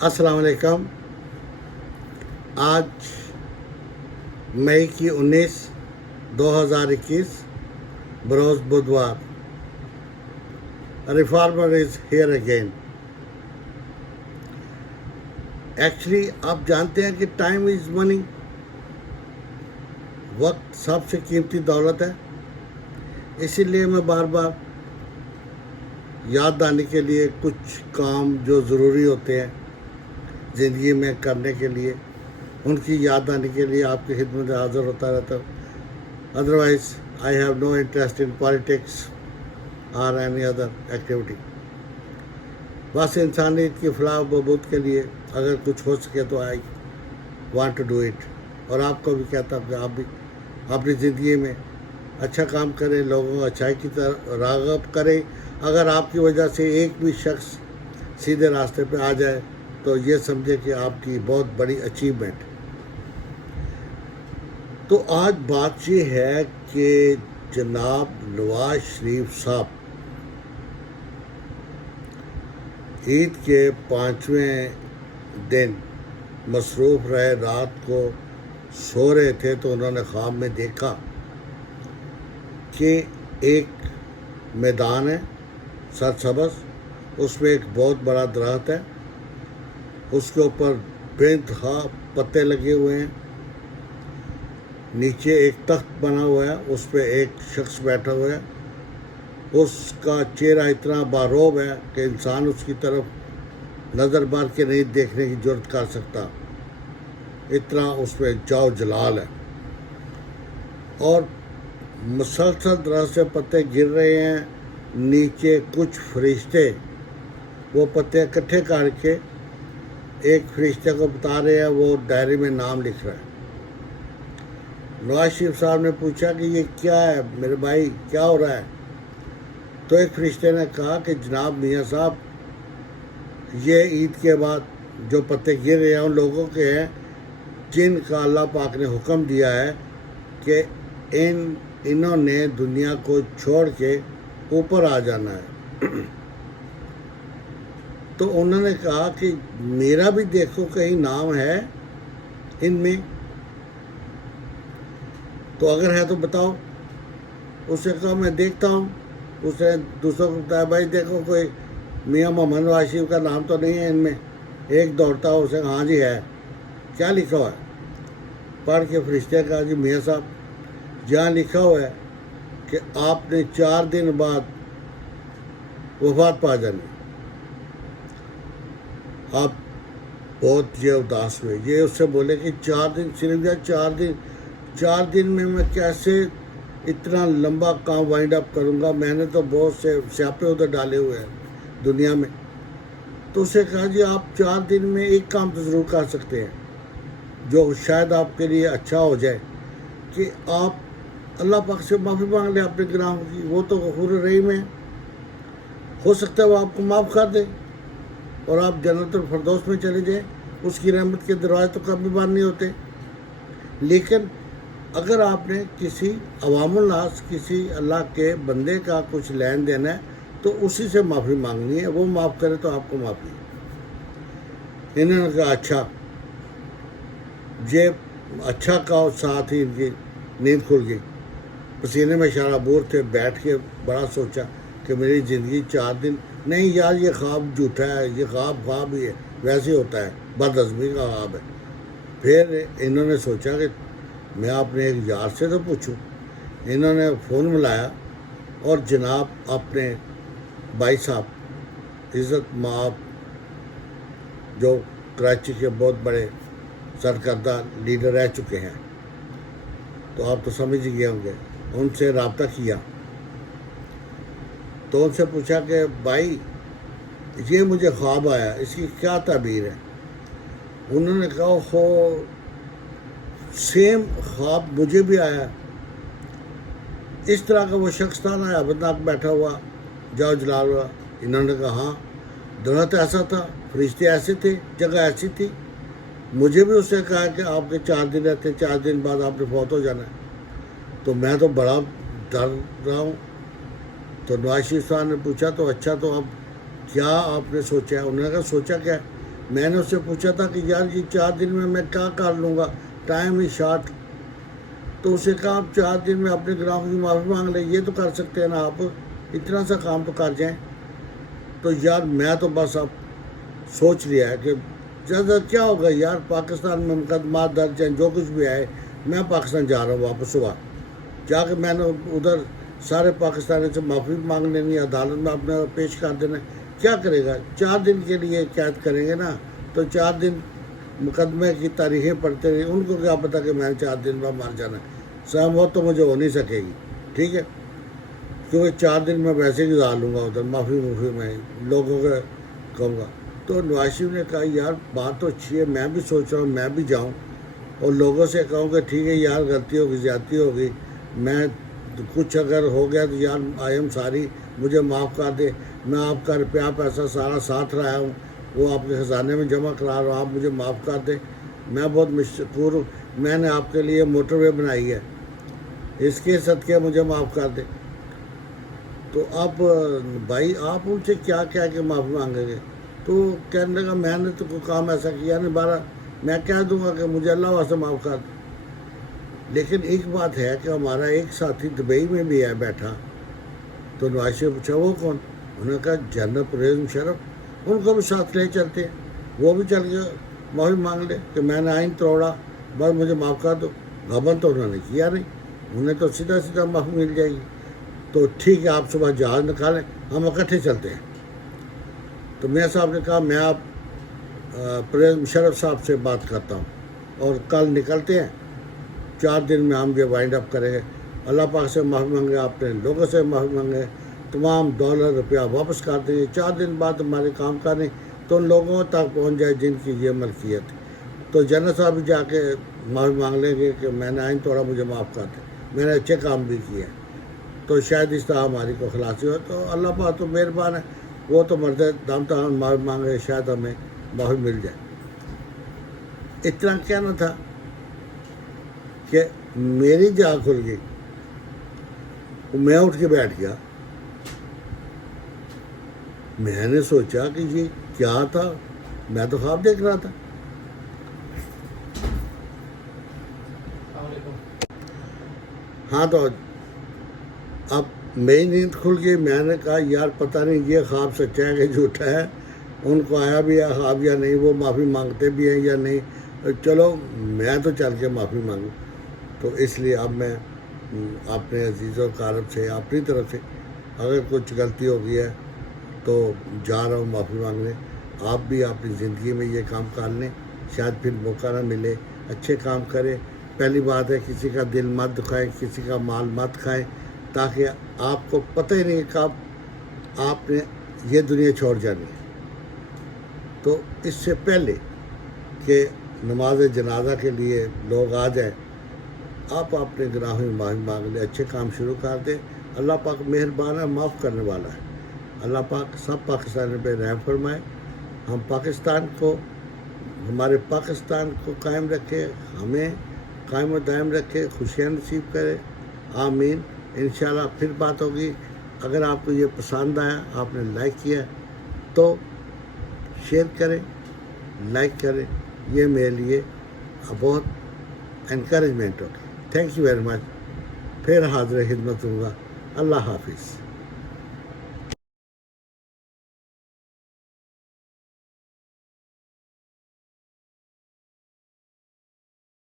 السلام علیکم. آج مئی کی 2021 بروز بدوار. Reformer is here again. Actually آپ جانتے ہیں کہ ٹائم از منی. وقت سب سے قیمتی دولت ہے. اسی لیے میں بار بار یاد دہانی کے لیے کچھ کام جو ضروری ہوتے ہیں زندگی میں کرنے کے لیے، ان کی یاد دہانی کے لیے آپ کی خدمت میں حاضر ہوتا رہتا ہوں. Otherwise I have no interest in politics اور اینی ادر ایکٹیویٹی. بس انسانیت کی فلاح و بہبود کے لیے اگر کچھ ہو سکے تو I want to do it. اور آپ کو بھی کہتا ہوں کہ آپ بھی اپنی زندگی میں اچھا کام کریں، لوگوں کو اچھائی کی طرف راغب کریں. اگر آپ کی وجہ سے ایک بھی شخص سیدھے راستے پہ آ جائے تو یہ سمجھے کہ آپ کی بہت بڑی اچیومنٹ. تو آج بات یہ ہے کہ جناب نواز شریف صاحب عید کے 5ویں دن مصروف رہے. رات کو سو رہے تھے تو انہوں نے خواب میں دیکھا کہ ایک میدان ہے سرسبز، اس میں ایک بہت بڑا درخت ہے، اس کے اوپر بے انتہا پتے لگے ہوئے ہیں. نیچے ایک تخت بنا ہوا ہے، اس پہ ایک شخص بیٹھا ہوا ہے. اس کا چہرہ اتنا باروب ہے کہ انسان اس کی طرف نظر مار کے نہیں دیکھنے کی جرات کر سکتا، اتنا اس میں جاؤ جلال ہے. اور مسلسل درخت سے پتے گر رہے ہیں. نیچے کچھ فرشتے وہ پتے اکٹھے کر کے ایک فرشتے کو بتا رہے ہیں، وہ ڈائری میں نام لکھ رہا ہے. نواز شریف صاحب نے پوچھا کہ یہ کیا ہے میرے بھائی، کیا ہو رہا ہے؟ تو ایک فرشتے نے کہا کہ جناب میاں صاحب، یہ عید کے بعد جو پتے گر رہے ہیں ان لوگوں کے ہیں جن کا اللہ پاک نے حکم دیا ہے کہ انہوں نے دنیا کو چھوڑ کے اوپر آ جانا ہے. تو انہوں نے کہا کہ میرا بھی دیکھو کہیں نام ہے ان میں، تو اگر ہے تو بتاؤ. اس نے کہا میں دیکھتا ہوں. اس نے دوسروں کو بتایا بھائی دیکھو کوئی میاں محمد نواز شریف کا نام تو نہیں ہے ان میں. ایک دوڑتا ہو، اسے کہا ہاں جی ہے. کیا لکھا ہوا ہے؟ پڑھ کے فرشتے نے کہا جی میاں صاحب جہاں لکھا ہوا ہے کہ آپ نے 4 دن بعد وفات پا جانی. آپ بہت یہ اداس ہوئے. یہ اس سے بولے کہ 4 دن صرف یا 4 دن میں کیسے اتنا لمبا کام وائنڈ اپ کروں گا؟ میں نے تو بہت سے سیاپے ادھر ڈالے ہوئے ہیں دنیا میں. تو اسے کہا جی آپ 4 دن میں ایک کام تو ضرور کر سکتے ہیں جو شاید آپ کے لیے اچھا ہو جائے، کہ آپ اللہ پاک سے معافی مانگ لیں اپنے گناہوں کی. وہ تو غفور رحیم ہے، ہو سکتا ہے وہ آپ کو معاف کر دے اور آپ جنت الفردوس میں چلے جائیں. اس کی رحمت کے دروازے تو کبھی بند نہیں ہوتے. لیکن اگر آپ نے کسی عوام الناس، کسی اللہ کے بندے کا کچھ لین دین ہے تو اسی سے معافی مانگنی ہے، وہ معاف کرے تو آپ کو معافی. انہوں نے کہا اچھا. یہ اچھا کا ساتھ ہی ان کی نیند کھل گئی. پسینے میں شرابور تھے. بیٹھ کے بڑا سوچا کہ میری زندگی 4 دن نہیں یار، یہ خواب جھوٹا ہے، یہ خواب ہی ہے، ویسے ہوتا ہے، بدعزمی کا خواب ہے. پھر انہوں نے سوچا کہ میں اپنے ایک یار سے تو پوچھوں. انہوں نے فون ملایا اور جناب اپنے بھائی صاحب عزت مآب جو کراچی کے بہت بڑے سرکردہ لیڈر رہ چکے ہیں، تو آپ تو سمجھ ہی گئے ہوں گے، ان سے رابطہ کیا. تو ان سے پوچھا کہ بھائی یہ مجھے خواب آیا، اس کی کیا تعبیر ہے؟ انہوں نے کہا ہو سیم خواب مجھے بھی آیا. اس طرح کا وہ شخص تھا نا عبدناک بیٹھا ہوا، جاؤ جلال ہوا. انہوں نے کہا ہاں درخت ایسا تھا، فرشتے ایسے تھے، جگہ ایسی تھی. مجھے بھی اس نے کہا کہ آپ کے 4 دن رہتے، 4 دن بعد آپ نے فوت ہو جانا ہے. تو میں تو بڑا ڈر رہا ہوں. تو نواز شریف صاحب نے پوچھا تو اچھا تو اب کیا آپ نے سوچا ہے؟ انہوں نے کہا سوچا کیا؟ میں نے اس سے پوچھا تھا کہ یار یہ 4 دن میں کیا کر لوں گا، ٹائم ہی شارٹ. تو اسے کہا آپ 4 دن میں اپنے گناہوں کی معافی مانگ لیں، یہ تو کر سکتے ہیں نا آپ، اتنا سا کام تو کر جائیں. تو یار میں تو بس اب سوچ لیا ہے کہ زیادہ کیا ہوگا یار، پاکستان میں مقدمات درج ہیں، جو کچھ بھی آئے میں پاکستان جا رہا ہوں واپس. صبح جا کے میں نے ادھر سارے پاکستانی سے معافی مانگ لینی، عدالت میں اپنا پیش کر دینا. کیا کرے گا، 4 دن کے لیے قید کریں گے نا، تو 4 دن مقدمے کی تاریخیں پڑھتے رہے، ان کو کیا پتہ کہ میں نے 4 دن میں مر جانا ہے. سہمت تو مجھے ہو نہیں سکے گی، ٹھیک ہے، کیونکہ 4 دن میں ویسے ہی گزار لوں گا ادھر، معافی میں لوگوں کے کہوں گا. تو نواز شریف نے کہا یار بات تو اچھی ہے، میں بھی سوچ رہا ہوں میں بھی جاؤں اور لوگوں سے کہوں کہ ٹھیک ہے یار غلطی ہوگی، زیادتی ہوگی، میں کچھ اگر ہو گیا تو یار آئی ایم ساری، مجھے معاف کر دے، میں آپ کا روپیہ پیسہ سارا ساتھ رہا ہوں، وہ آپ کے خزانے میں جمع کرا رہا ہوں، آپ مجھے معاف کر دیں، میں بہت مشکور ہوں، میں نے آپ کے لیے موٹر وے بنائی ہے، اس کے صدقے مجھے معاف کر دیں. تو آپ بھائی آپ ان سے کیا کیا کہ معافی مانگیں گے؟ تو کہنے لگا میں نے تو کوئی کام ایسا کیا نہیں، بارہ میں کہہ دوں گا کہ مجھے اللہ واسطے معاف کر دیں. لیکن ایک بات ہے کہ ہمارا ایک ساتھی دبئی میں بھی ہے بیٹھا. تو نواز شریف پوچھا وہ کون؟ انہوں نے کہا جنرل پرویز مشرف، ان کو بھی ساتھ لے چلتے ہیں، وہ بھی چل کے معافی مانگ لے کہ میں نے آئین توڑا، بس مجھے معاف کر دو. غبن تو انہوں نے کیا نہیں، انہیں تو سیدھا سیدھا معافی مل جائے گی. تو ٹھیک ہے آپ صبح جہاز نکالیں، ہم اکٹھے چلتے ہیں. تو میاں صاحب نے کہا میں آپ پرویز مشرف صاحب سے بات کرتا ہوں اور کل نکلتے ہیں، 4 دن میں ہم یہ وائنڈ اپ کریں گے. اللہ پاک سے معافی مانگے، اپنے لوگوں سے معافی مانگے، تمام ڈالر روپیہ واپس کر دیں گے. 4 دن بعد ہمارے کام کریں تو ان لوگوں تک پہنچ جائے جن کی یہ ملکیت. تو جنرل صاحب بھی جا کے معافی مانگ لیں گے کہ میں نے آئین توڑا، مجھے معاف کر دیں، میں نے اچھے کام بھی کیے ہیں. تو شاید اس طرح ہماری کو خلاصی ہو. تو اللہ پاک تو مہربان ہے، وہ تو مرد دم تو ہم معافی مانگے، شاید ہمیں معافی مل جائے. اتنا کہنا تھا کہ میری جا کھل گئی، میں اٹھ کے بیٹھ گیا. میں نے سوچا کہ یہ کیا تھا، میں تو خواب دیکھ رہا تھا. ہاں تو اب میری نیند کھل گئی. میں نے کہا یار پتہ نہیں یہ خواب سچا ہے کہ جھوٹا ہے، ان کو آیا بھی ہے خواب یا نہیں، وہ معافی مانگتے بھی ہیں یا نہیں. چلو میں تو چل کے معافی مانگوں. تو اس لیے اب میں اپنے عزیز و اقارب سے اپنی طرف سے اگر کچھ غلطی ہو گئی ہے تو جا رہا ہوں معافی مانگنے. آپ بھی اپنی زندگی میں یہ کام کر لیں، شاید پھر موقع نہ ملے. اچھے کام کریں. پہلی بات ہے کسی کا دل مت دکھائیں، کسی کا مال مت کھائیں، تاکہ آپ کو پتہ ہی نہیں کب آپ نے یہ دنیا چھوڑ جانی ہے. تو اس سے پہلے کہ نماز جنازہ کے لیے لوگ آ جائیں، آپ اپنے گناہوں میں معافی مانگ لیں، اچھے کام شروع کر دیں. اللہ پاک مہربان ہے، معاف کرنے والا ہے. اللہ پاک سب پاکستانیوں پہ رحم فرمائے. ہم پاکستان کو، ہمارے پاکستان کو قائم رکھے، ہمیں قائم و دائم رکھے، خوشیاں نصیب کرے. آمین. انشاءاللہ پھر بات ہوگی. اگر آپ کو یہ پسند آیا، آپ نے لائک کیا تو شیئر کریں، لائک کریں، یہ میرے لیے بہت انکریجمنٹ ہوگی. Thank you very much. پھر حاضر خدمت ہوں گا. اللہ حافظ.